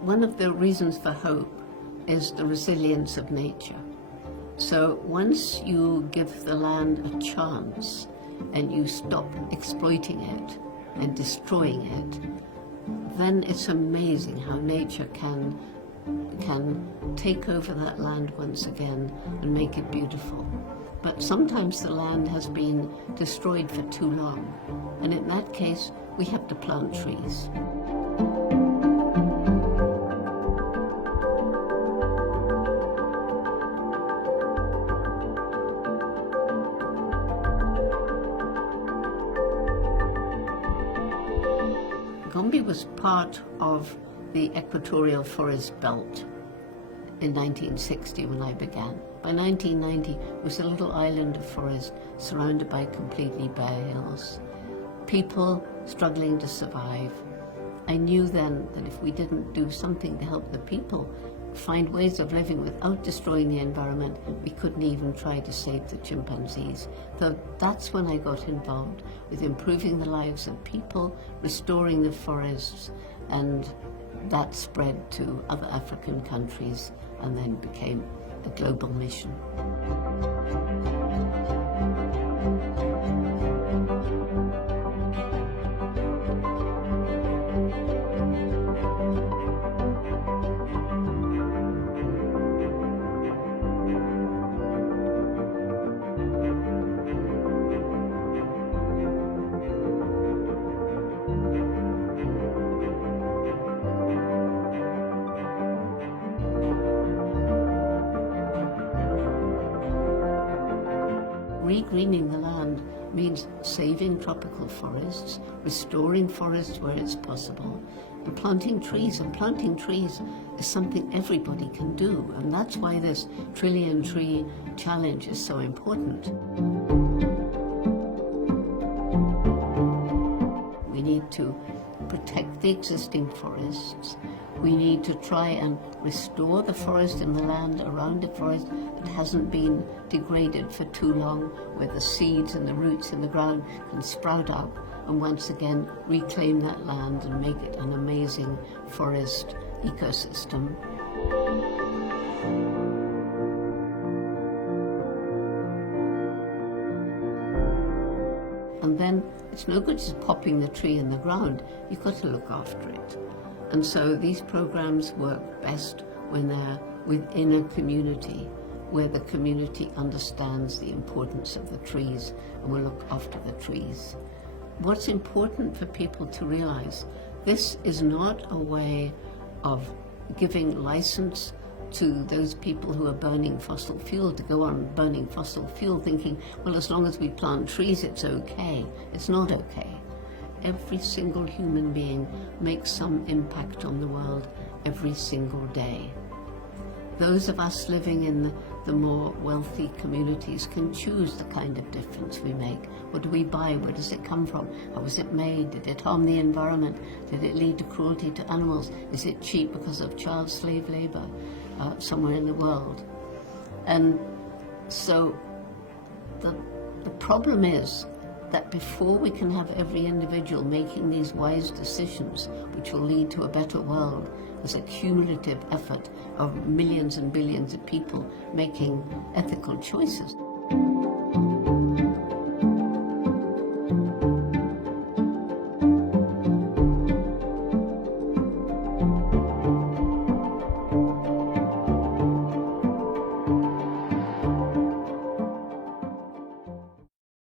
One of the reasons for hope is the resilience of nature. So once you give the land a chance and you stop exploiting it and destroying it, then it's amazing how nature can take over that land once again and make it beautiful. But sometimes the land has been destroyed for too long, and in that case we have to plant trees. Gombe was part of the equatorial forest belt in 1960 when I began. By 1990, it was a little island of forest surrounded by completely bare hills. People struggling to survive. I knew then that if we didn't do something to help the people find ways of living without destroying the environment, we couldn't even try to save the chimpanzees. So that's when I got involved with improving the lives of people, restoring the forests, and that spread to other African countries and then became a global mission. Regreening the land means saving tropical forests, restoring forests where it's possible, and planting trees. And planting trees is something everybody can do, and that's why this trillion tree challenge is so important. We need to protect the existing forests. We need to try and restore the forest and the land around the forest that hasn't been degraded for too long, where the seeds and the roots in the ground can sprout up and once again reclaim that land and make it an amazing forest ecosystem. And then it's no good just popping the tree in the ground. You've got to look after it. And so these programs work best when they're within a community, where the community understands the importance of the trees and will look after the trees. What's important for people to realize, this is not a way of giving license to those people who are burning fossil fuel to go on burning fossil fuel thinking, well, as long as we plant trees, it's okay. It's not okay. Every single human being makes some impact on the world every single day. Those of us living in the more wealthy communities can choose the kind of difference we make. What do we buy? Where does it come from? How was it made? Did it harm the environment? Did it lead to cruelty to animals? Is it cheap because of child slave labor somewhere in the world? And so the problem is that before we can have every individual making these wise decisions, which will lead to a better world, as a cumulative effort of millions and billions of people making ethical choices.